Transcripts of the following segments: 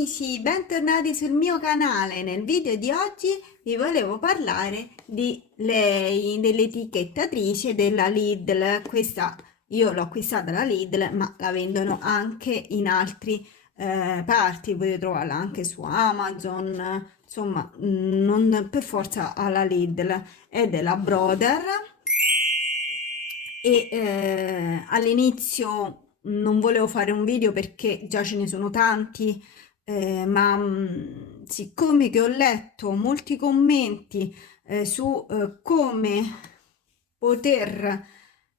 amici, bentornati sul mio canale. Nel video di oggi vi volevo parlare di lei, dell'etichettatrice della Lidl. Questa io l'ho acquistata alla Lidl, ma la vendono anche in altre parti, potete trovarla anche su Amazon, insomma, non per forza alla Lidl. È della Brother e all'inizio non volevo fare un video perché già ce ne sono tanti, ma siccome che ho letto molti commenti su come poter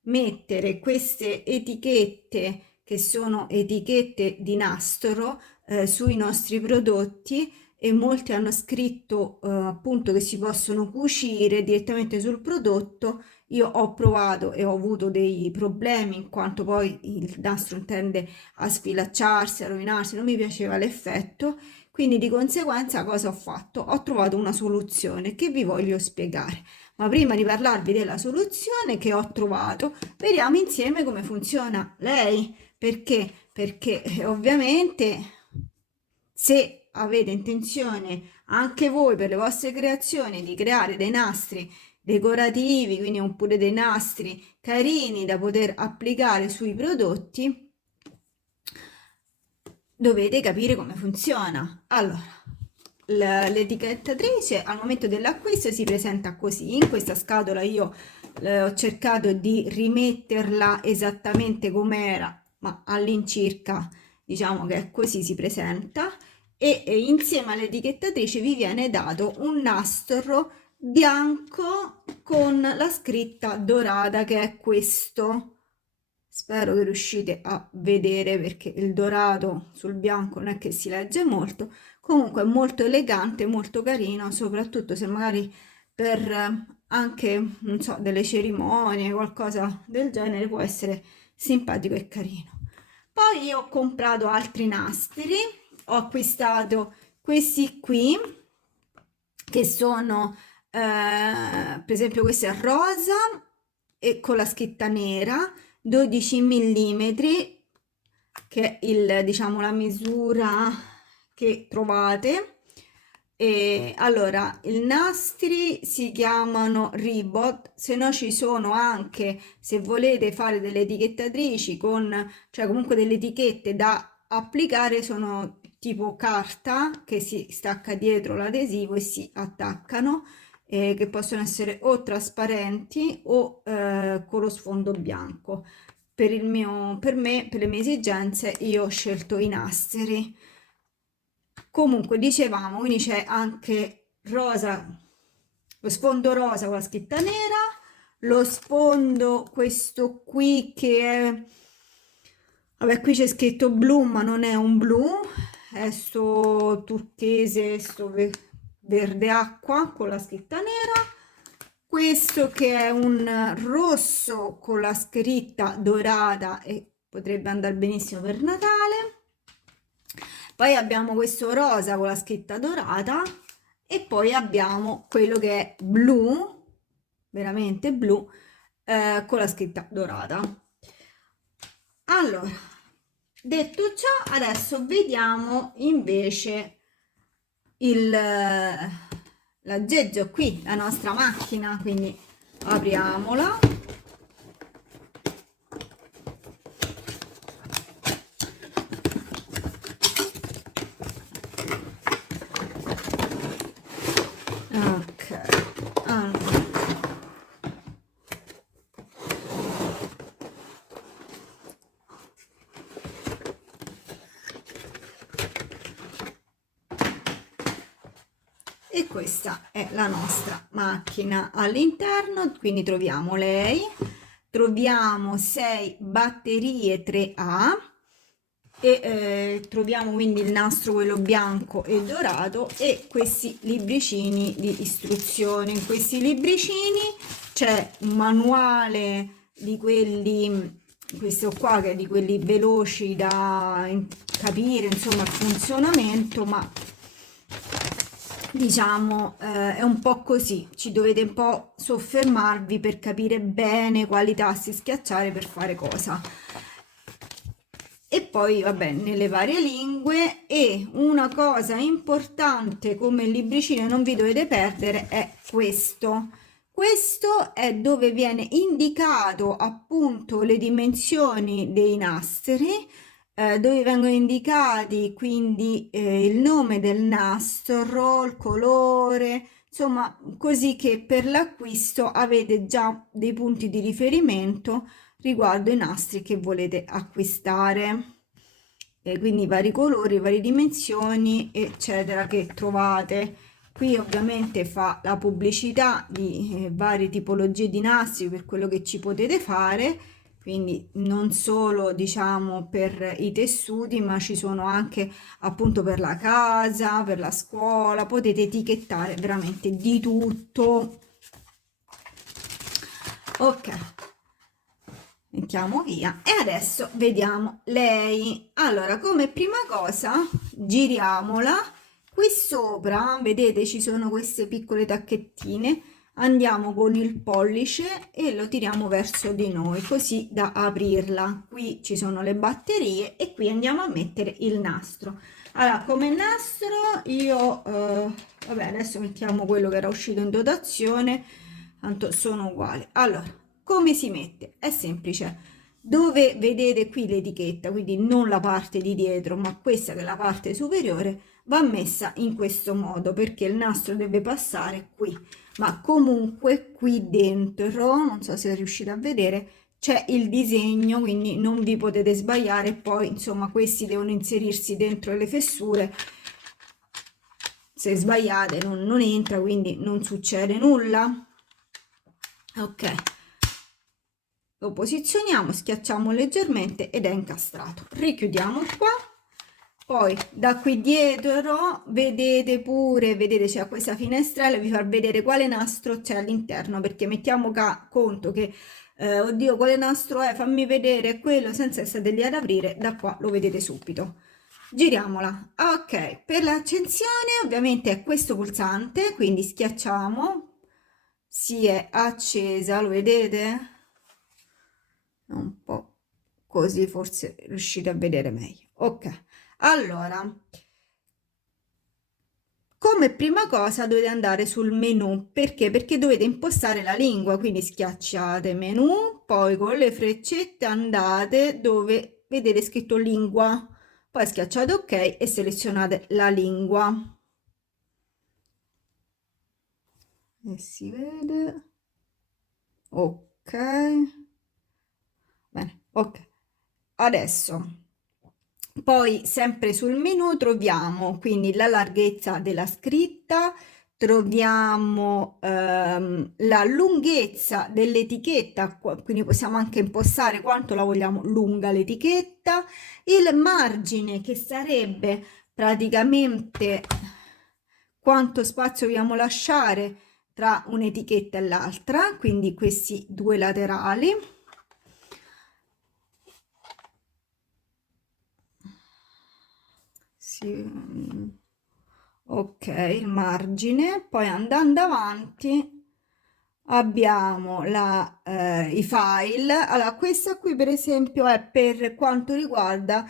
mettere queste etichette, che sono etichette di nastro, sui nostri prodotti, e molti hanno scritto appunto che si possono cucire direttamente sul prodotto. Io ho provato e ho avuto dei problemi in quanto poi il nastro tende a sfilacciarsi, a rovinarsi, non mi piaceva l'effetto, quindi di conseguenza cosa ho fatto? Ho trovato una soluzione che vi voglio spiegare. Ma prima di parlarvi della soluzione che ho trovato, vediamo insieme come funziona lei. Perché? Perché ovviamente se avete intenzione anche voi per le vostre creazioni di creare dei nastri decorativi, quindi oppure dei nastri carini da poter applicare sui prodotti, dovete capire come funziona. Allora, l'etichettatrice al momento dell'acquisto si presenta così. In questa scatola io ho cercato di rimetterla esattamente com'era, ma all'incirca diciamo che così si presenta, e insieme all'etichettatrice vi viene dato un nastro bianco con la scritta dorata, che è questo. Spero che riuscite a vedere, perché il dorato sul bianco non è che si legge molto. Comunque è molto elegante, molto carino, soprattutto se magari per anche, non so, delle cerimonie, qualcosa del genere, può essere simpatico e carino. Poi io ho comprato altri nastri, ho acquistato questi qui, che sono per esempio questo è rosa e con la scritta nera, 12 millimetri, che è il, diciamo, la misura che trovate. E allora, i nastri si chiamano Ribot, se no ci sono anche, se volete fare delle etichettatrici con, cioè comunque delle etichette da applicare, sono tipo carta che si stacca dietro l'adesivo e si attaccano, che possono essere o trasparenti o con lo sfondo bianco. Per me, per le mie esigenze, io ho scelto i nastri. Comunque dicevamo, quindi c'è anche rosa, lo sfondo rosa con la scritta nera, lo sfondo questo qui che è, vabbè, qui c'è scritto blu ma non è un blu, è sto turchese, verde acqua con la scritta nera. Questo che è un rosso con la scritta dorata e potrebbe andare benissimo per Natale. Poi abbiamo questo rosa con la scritta dorata e poi abbiamo quello che è blu, veramente blu, con la scritta dorata. Allora, detto ciò, adesso vediamo invece l'aggeggio qui, la nostra macchina, quindi apriamola. Ok, allora. E questa è la nostra macchina all'interno, quindi troviamo lei, troviamo 6 batterie 3A e troviamo quindi il nastro, quello bianco e dorato, e questi libricini di istruzioni. In questi libricini c'è un manuale di quelli, questo qua che è di quelli veloci da capire insomma il funzionamento, ma diciamo è un po' così, ci dovete un po' soffermarvi per capire bene quali tasti schiacciare per fare cosa. e poi vabbè nelle varie lingue. E una cosa importante come il libricino non vi dovete perdere è questo è dove viene indicato appunto le dimensioni dei nastri, dove vengono indicati quindi il nome del nastro, il colore, insomma, così che per l'acquisto avete già dei punti di riferimento riguardo i nastri che volete acquistare. Quindi vari colori, varie dimensioni, eccetera, che trovate. Qui ovviamente fa la pubblicità di varie tipologie di nastri per quello che ci potete fare, quindi non solo diciamo per i tessuti, ma ci sono anche appunto per la casa, per la scuola, potete etichettare veramente di tutto. Ok, mettiamo via e adesso vediamo lei. Allora, come prima cosa giriamola. Qui sopra vedete ci sono queste piccole tacchettine, andiamo con il pollice e lo tiriamo verso di noi così da aprirla. Qui ci sono le batterie e qui andiamo a mettere il nastro. Allora, come nastro io vabbè, adesso mettiamo quello che era uscito in dotazione, tanto sono uguali. Allora, come si mette? È semplice. Dove vedete qui l'etichetta, quindi non la parte di dietro, ma questa che è la parte superiore, va messa in questo modo perché il nastro deve passare qui, ma comunque qui dentro, non so se riuscite a vedere, c'è il disegno, quindi non vi potete sbagliare. Poi insomma questi devono inserirsi dentro le fessure, se sbagliate non entra, quindi non succede nulla. Ok, lo posizioniamo, schiacciamo leggermente ed è incastrato. Richiudiamo qua. Poi da qui dietro vedete pure, vedete c'è questa finestrella, vi fa vedere quale nastro c'è all'interno, perché mettiamo conto che oddio quale nastro è, fammi vedere quello, senza essere lì ad aprire, da qua lo vedete subito. Giriamola. Ok, per l'accensione ovviamente è questo pulsante, quindi schiacciamo, si è accesa, lo vedete? Un po' così forse riuscite a vedere meglio. Ok, allora come prima cosa dovete andare sul menu, perché dovete impostare la lingua, quindi schiacciate menu, poi con le freccette andate dove vedete scritto lingua, poi schiacciate ok e selezionate la lingua e si vede. Ok, bene, ok. Adesso poi sempre sul menu troviamo quindi la larghezza della scritta, troviamo la lunghezza dell'etichetta, quindi possiamo anche impostare quanto la vogliamo lunga l'etichetta, il margine che sarebbe praticamente quanto spazio vogliamo lasciare tra un'etichetta e l'altra, quindi questi due laterali. Ok, il margine, poi andando avanti abbiamo i file. Allora, questa qui per esempio è per quanto riguarda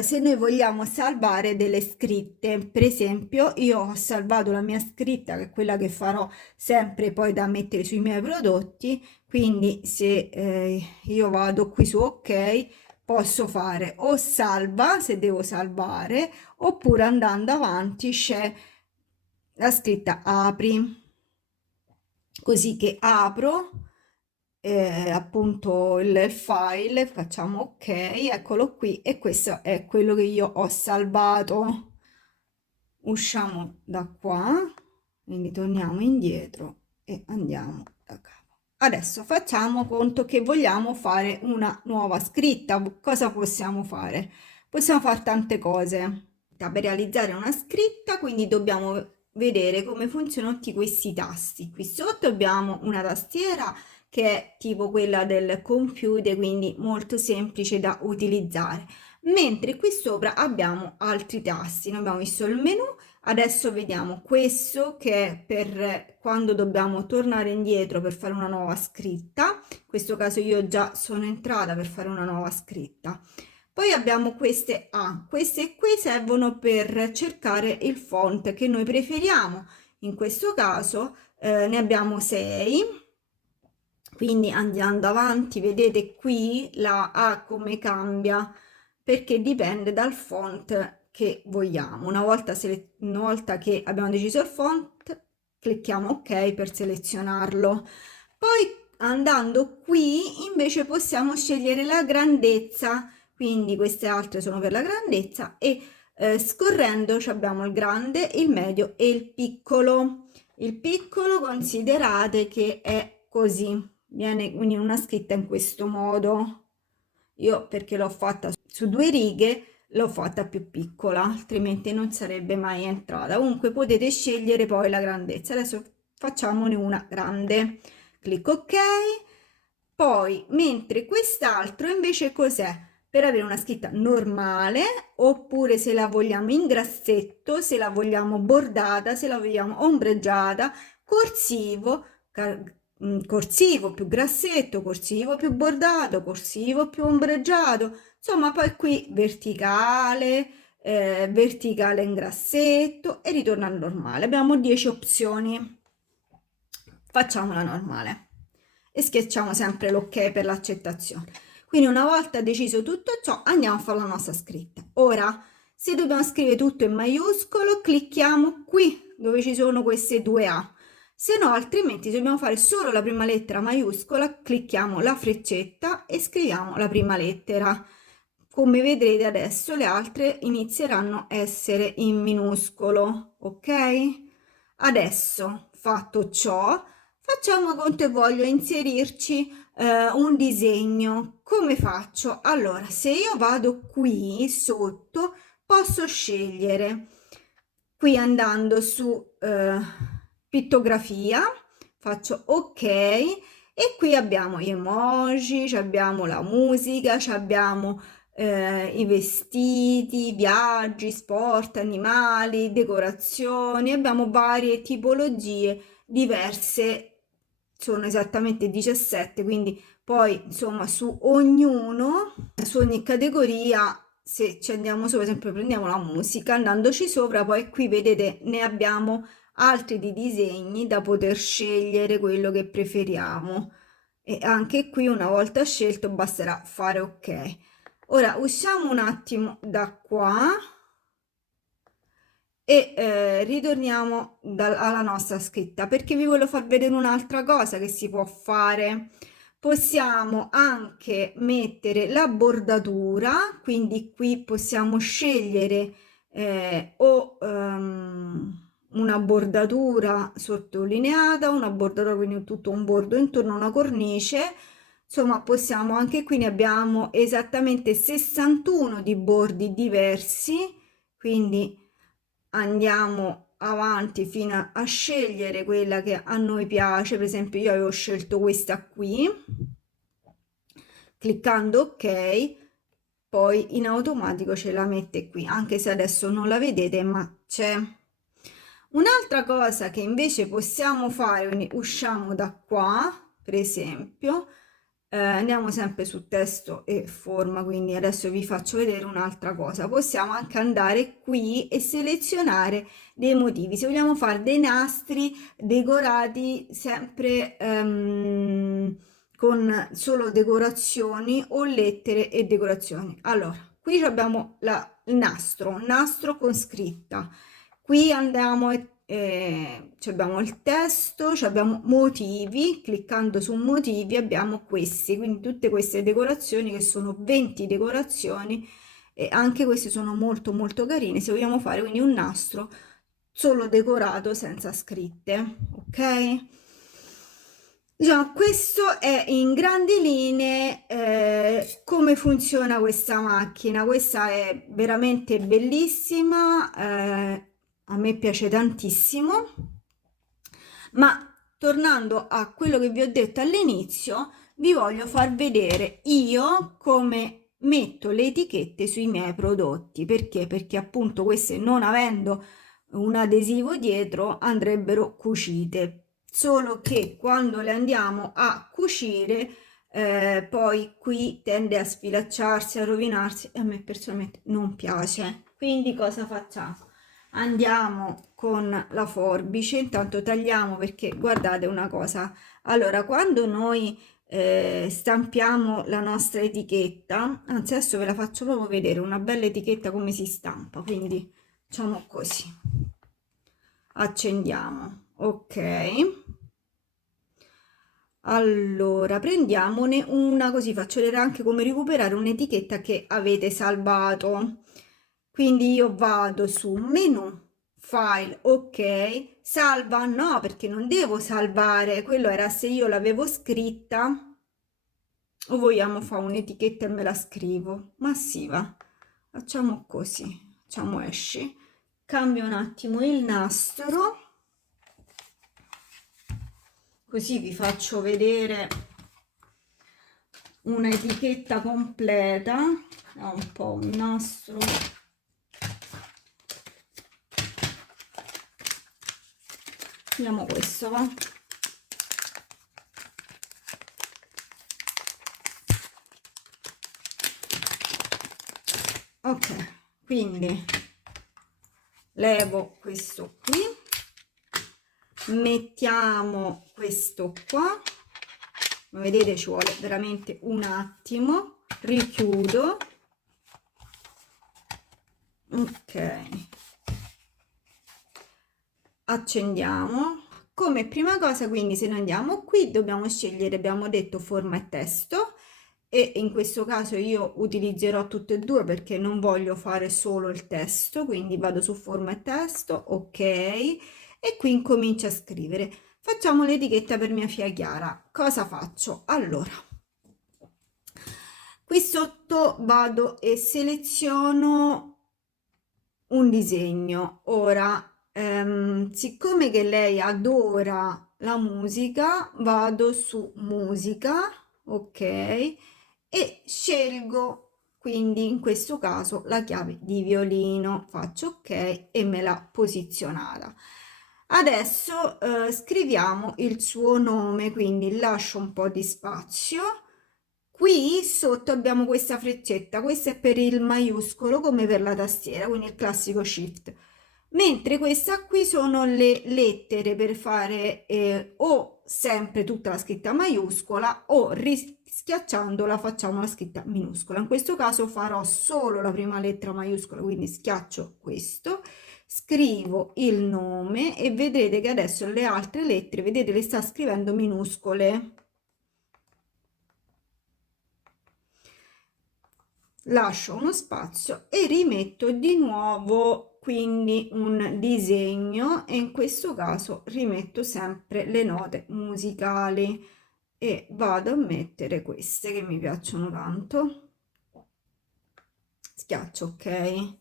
se noi vogliamo salvare delle scritte. Per esempio io ho salvato la mia scritta, che è quella che farò sempre poi da mettere sui miei prodotti, quindi se io vado qui su ok posso fare o salva se devo salvare, oppure andando avanti c'è la scritta apri, così che apro appunto il file, facciamo ok, eccolo qui e questo è quello che io ho salvato. Usciamo da qua, quindi torniamo indietro e andiamo da capo. Adesso facciamo conto che vogliamo fare una nuova scritta. Cosa possiamo fare? Possiamo fare tante cose. Per realizzare una scritta, quindi dobbiamo vedere come funzionano tutti questi tasti. Qui sotto abbiamo una tastiera che è tipo quella del computer, quindi molto semplice da utilizzare. Mentre qui sopra abbiamo altri tasti. Noi abbiamo visto il menu. Adesso vediamo questo che è per quando dobbiamo tornare indietro per fare una nuova scritta. In questo caso io già sono entrata per fare una nuova scritta. Poi abbiamo queste A, queste qui servono per cercare il font che noi preferiamo. In questo caso ne abbiamo 6, quindi andando avanti vedete qui la A come cambia, perché dipende dal font che vogliamo. Una volta che abbiamo deciso il font, clicchiamo ok per selezionarlo. Poi andando qui invece possiamo scegliere la grandezza, quindi queste altre sono per la grandezza e scorrendo abbiamo il grande, il medio e il piccolo. Il piccolo considerate che è così, viene quindi una scritta in questo modo. Io perché l'ho fatta su 2 righe l'ho fatta più piccola, altrimenti non sarebbe mai entrata. Comunque potete scegliere poi la grandezza. Adesso facciamone una grande. Clicco ok. Poi, mentre quest'altro invece cos'è? Per avere una scritta normale, oppure se la vogliamo in grassetto, se la vogliamo bordata, se la vogliamo ombreggiata, corsivo, corsivo più grassetto, corsivo più bordato, corsivo più ombreggiato, insomma poi qui verticale, verticale in grassetto e ritorna al normale. Abbiamo 10 opzioni. Facciamo la normale e schiacciamo sempre l'ok per l'accettazione. Quindi una volta deciso tutto ciò andiamo a fare la nostra scritta. Ora se dobbiamo scrivere tutto in maiuscolo clicchiamo qui dove ci sono queste due A, se no altrimenti se dobbiamo fare solo la prima lettera maiuscola clicchiamo la freccetta e scriviamo la prima lettera. Come vedrete adesso le altre inizieranno a essere in minuscolo, ok? Adesso fatto ciò facciamo conto e voglio inserirci un disegno. Come faccio? Allora, se io vado qui sotto, posso scegliere qui andando su pittografia, faccio ok e qui abbiamo gli emoji, abbiamo la musica, abbiamo i vestiti, viaggi, sport, animali, decorazioni, abbiamo varie tipologie diverse, sono esattamente 17, quindi poi insomma su ognuno, su ogni categoria, se ci andiamo sopra, per esempio prendiamo la musica, andandoci sopra, poi qui vedete ne abbiamo altri di disegni da poter scegliere quello che preferiamo e anche qui una volta scelto basterà fare ok. Ora usciamo un attimo da qua e ritorniamo alla nostra scritta perché vi voglio far vedere un'altra cosa che si può fare. Possiamo anche mettere la bordatura, quindi qui possiamo scegliere una bordatura sottolineata, una bordatura quindi tutto un bordo intorno a una cornice. Insomma, possiamo anche qui ne abbiamo esattamente 61 di bordi diversi, quindi andiamo avanti fino a scegliere quella che a noi piace. Per esempio io avevo scelto questa qui, cliccando ok poi in automatico ce la mette qui, anche se adesso non la vedete ma c'è. Un'altra cosa che invece possiamo fare, quindi usciamo da qua per esempio, andiamo sempre su testo e forma, quindi adesso vi faccio vedere un'altra cosa. Possiamo anche andare qui e selezionare dei motivi, se vogliamo fare dei nastri decorati sempre con solo decorazioni o lettere e decorazioni. Allora qui abbiamo il nastro con scritta, qui andiamo abbiamo il testo, abbiamo motivi, cliccando su motivi abbiamo questi, quindi tutte queste decorazioni che sono 20 decorazioni e anche queste sono molto molto carine se vogliamo fare quindi un nastro solo decorato senza scritte, ok? Diciamo, questo è in grandi linee come funziona questa macchina. Questa è veramente bellissima, a me piace tantissimo, ma tornando a quello che vi ho detto all'inizio, vi voglio far vedere io come metto le etichette sui miei prodotti. Perché? Perché appunto queste, non avendo un adesivo dietro, andrebbero cucite, solo che quando le andiamo a cucire poi qui tende a sfilacciarsi, a rovinarsi e a me personalmente non piace. Quindi cosa facciamo? Andiamo con la forbice, intanto tagliamo perché guardate una cosa, allora quando noi stampiamo la nostra etichetta, anzi adesso ve la faccio proprio vedere, una bella etichetta come si stampa, quindi facciamo così, accendiamo, ok. Allora, prendiamone una così faccio vedere anche come recuperare un'etichetta che avete salvato. Quindi io vado su menu, file, ok, salva, no, perché non devo salvare, quello era se io l'avevo scritta o vogliamo fare un'etichetta e me la scrivo. Ma sì, va, facciamo così, facciamo esci, cambio un attimo il nastro, così vi faccio vedere un'etichetta completa. Ha un po' un nastro, vediamo questo, va. Ok, quindi levo questo qui, mettiamo questo qua, vedete ci vuole veramente un attimo, richiudo, ok, accendiamo. Come prima cosa, quindi se noi andiamo qui dobbiamo scegliere, abbiamo detto forma e testo, e in questo caso io utilizzerò tutte e due perché non voglio fare solo il testo, quindi vado su forma e testo, ok, e qui incomincio a scrivere. Facciamo l'etichetta per mia figlia Chiara. Cosa faccio? Allora, qui sotto vado e seleziono un disegno. Ora, siccome che lei adora la musica, vado su musica, ok, e scelgo quindi in questo caso la chiave di violino, faccio ok e me l'ha posizionata. Adesso scriviamo il suo nome, quindi lascio un po' di spazio. Qui sotto abbiamo questa freccetta, questa è per il maiuscolo come per la tastiera, quindi il classico shift. Mentre questa qui sono le lettere per fare o sempre tutta la scritta maiuscola o schiacciandola facciamo la scritta minuscola. In questo caso farò solo la prima lettera maiuscola, quindi schiaccio questo, scrivo il nome e vedrete che adesso le altre lettere, vedete, le sta scrivendo minuscole. Lascio uno spazio e rimetto di nuovo quindi un disegno e in questo caso rimetto sempre le note musicali e vado a mettere queste che mi piacciono tanto, schiaccio ok.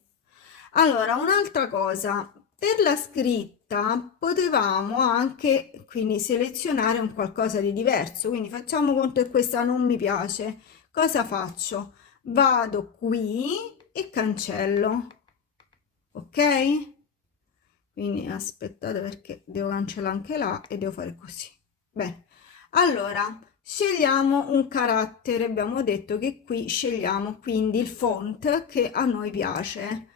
Allora, un'altra cosa, per la scritta potevamo anche quindi selezionare un qualcosa di diverso, quindi facciamo conto che questa non mi piace. Cosa faccio? Vado qui e cancello, ok? Quindi aspettate perché devo cancellare anche là e devo fare così. Bene, allora scegliamo un carattere, abbiamo detto che qui scegliamo quindi il font che a noi piace.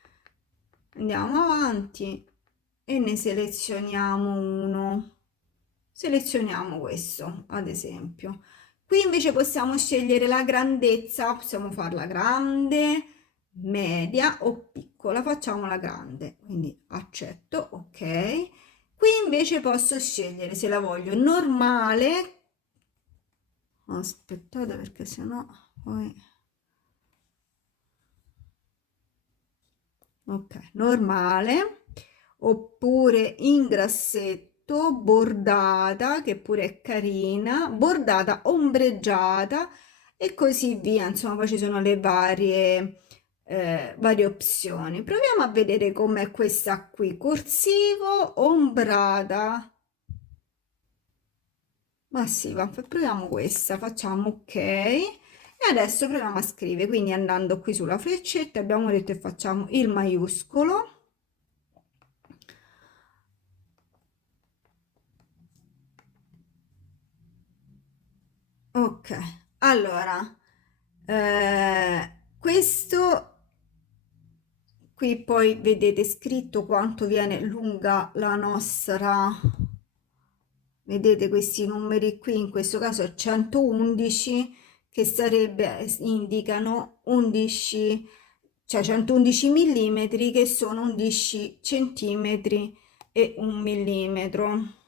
Andiamo avanti e ne selezioniamo uno. Selezioniamo questo, ad esempio. Qui invece possiamo scegliere la grandezza, possiamo farla grande, media o piccola. Facciamo la grande, quindi accetto, ok. Qui invece posso scegliere se la voglio normale. Aspettate perché sennò poi... Ok, normale, oppure in grassetto, bordata, che pure è carina, bordata ombreggiata e così via. Insomma, poi ci sono le varie opzioni. Proviamo a vedere com'è questa qui, corsivo, ombrata. Ma sì, proviamo questa, facciamo ok. E adesso proviamo a scrivere, quindi andando qui sulla freccetta abbiamo detto che facciamo il maiuscolo. Ok, Allora, questo qui poi vedete scritto quanto viene lunga la nostra, vedete questi numeri qui, in questo caso è 111, che sarebbe, indicano 11, cioè 111 millimetri, che sono 11 centimetri e un millimetro.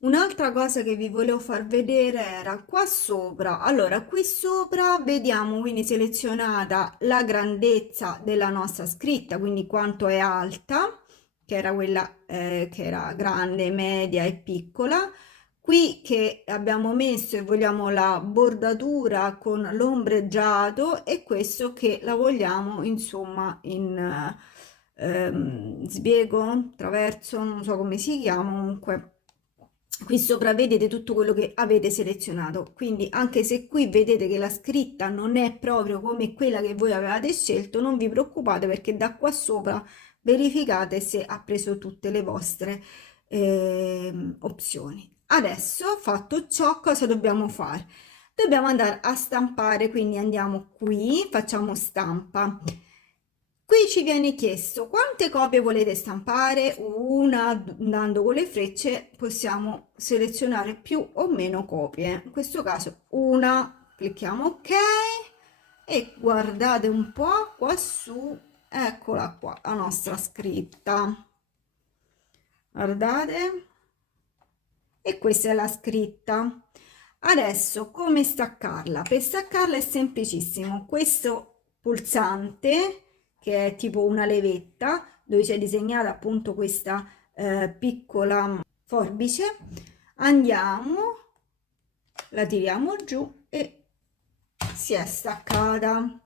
Un'altra cosa che vi volevo far vedere era qua sopra. Allora, qui sopra vediamo quindi selezionata la grandezza della nostra scritta, quindi quanto è alta, che era quella che era grande, media e piccola. Qui che abbiamo messo e vogliamo la bordatura con l'ombreggiato, e questo che la vogliamo insomma in sbiego, traverso, non so come si chiama, comunque qui sopra vedete tutto quello che avete selezionato. Quindi anche se qui vedete che la scritta non è proprio come quella che voi avevate scelto, non vi preoccupate, perché da qua sopra verificate se ha preso tutte le vostre opzioni. Adesso fatto ciò, cosa dobbiamo fare? Dobbiamo andare a stampare, quindi andiamo qui, facciamo stampa. Qui ci viene chiesto quante copie volete stampare, una, andando con le frecce possiamo selezionare più o meno copie, in questo caso una, clicchiamo ok e guardate un po' qua su, eccola qua la nostra scritta, guardate, e questa è la scritta. Adesso come staccarla? Per staccarla è semplicissimo, questo pulsante che è tipo una levetta dove c'è disegnata appunto questa piccola forbice, andiamo, la tiriamo giù e si è staccata.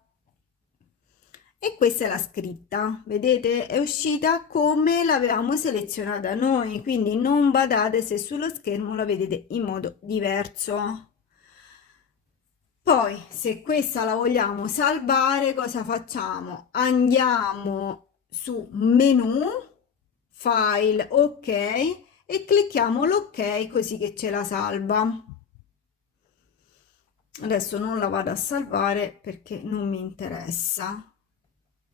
E questa è la scritta, vedete, è uscita come l'avevamo selezionata noi, quindi non badate se sullo schermo la vedete in modo diverso. Poi se questa la vogliamo salvare, cosa facciamo? Andiamo su menu, file, ok, e clicchiamo l'ok così che ce la salva. Adesso non la vado a salvare perché non mi interessa,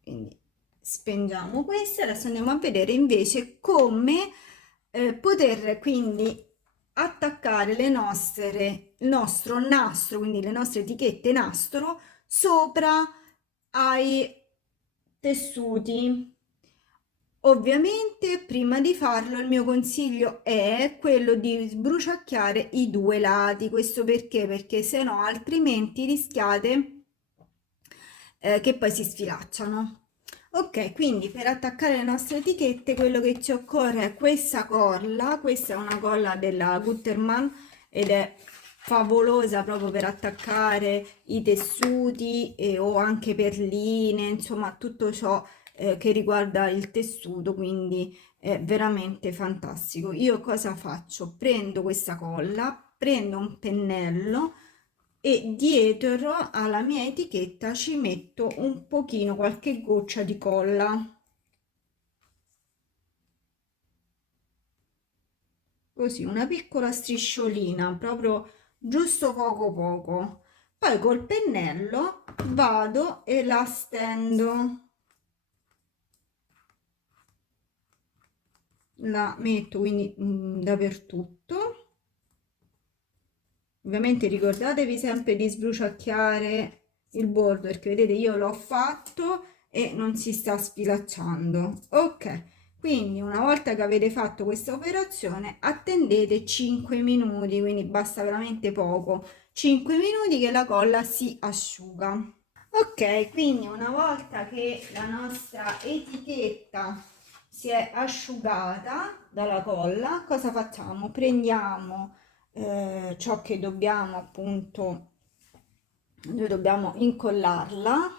quindi spengiamo questa. Adesso andiamo a vedere invece come poter quindi attaccare le nostre, il nostro nastro, quindi le nostre etichette nastro sopra ai tessuti. Ovviamente prima di farlo il mio consiglio è quello di sbruciacchiare i due lati. Questo perché? Perché se no altrimenti rischiate che poi si sfilacciano. Ok, quindi per attaccare le nostre etichette quello che ci occorre è questa colla. Questa è una colla della Gutterman ed è favolosa proprio per attaccare i tessuti o anche perline, insomma tutto ciò che riguarda il tessuto, quindi è veramente fantastico. Io cosa faccio? Prendo questa colla, prendo un pennello e dietro alla mia etichetta ci metto un pochino, qualche goccia di colla, così una piccola strisciolina, proprio giusto poco poco. Poi col pennello vado e la stendo, la metto quindi dappertutto. Ovviamente ricordatevi sempre di sbruciacchiare il bordo, perché vedete io l'ho fatto e non si sta sfilacciando. Ok, quindi una volta che avete fatto questa operazione attendete 5 minuti, quindi basta veramente poco, 5 minuti che la colla si asciuga. Ok, quindi una volta che la nostra etichetta si è asciugata dalla colla, cosa facciamo? Prendiamo ciò che dobbiamo appunto, noi dobbiamo incollarla.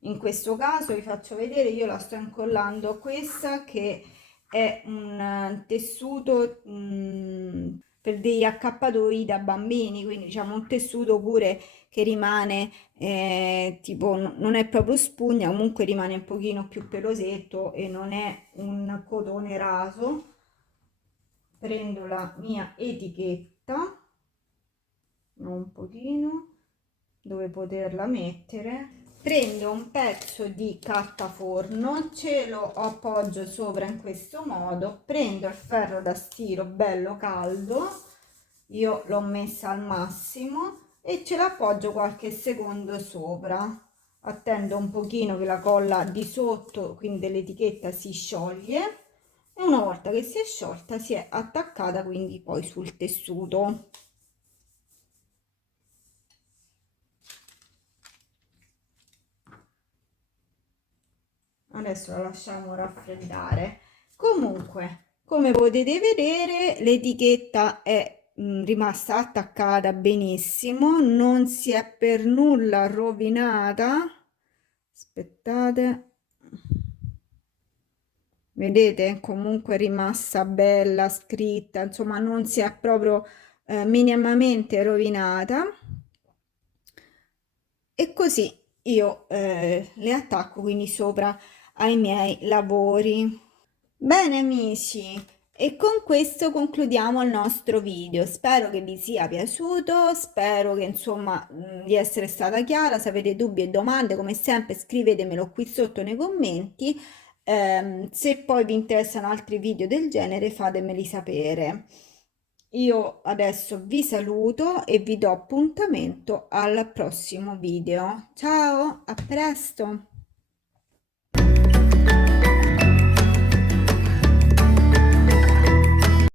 In questo caso vi faccio vedere, io la sto incollando questa che è un tessuto per degli accappatoi da bambini, quindi diciamo un tessuto pure che rimane tipo non è proprio spugna, comunque rimane un pochino più pelosetto e non è un cotone raso. Prendo la mia etichetta un pochino dove poterla mettere. Prendo un pezzo di carta forno, ce lo appoggio sopra in questo modo, prendo il ferro da stiro bello caldo, io l'ho messa al massimo e ce l'appoggio qualche secondo sopra. Attendo un pochino che la colla di sotto, quindi dell'etichetta, si scioglie e una volta che si è sciolta si è attaccata quindi poi sul tessuto. Adesso la lasciamo raffreddare. Comunque, come potete vedere, l'etichetta è rimasta attaccata benissimo, non si è per nulla rovinata. Aspettate, vedete, comunque è rimasta bella scritta, insomma non si è proprio minimamente rovinata. E così io le attacco quindi sopra ai miei lavori. Bene amici, e con questo concludiamo il nostro video. Spero che vi sia piaciuto, spero che insomma di essere stata chiara. Se avete dubbi e domande, come sempre scrivetemelo qui sotto nei commenti. Se poi vi interessano altri video del genere fatemeli sapere. Io adesso vi saluto e vi do appuntamento al prossimo video. Ciao, a presto!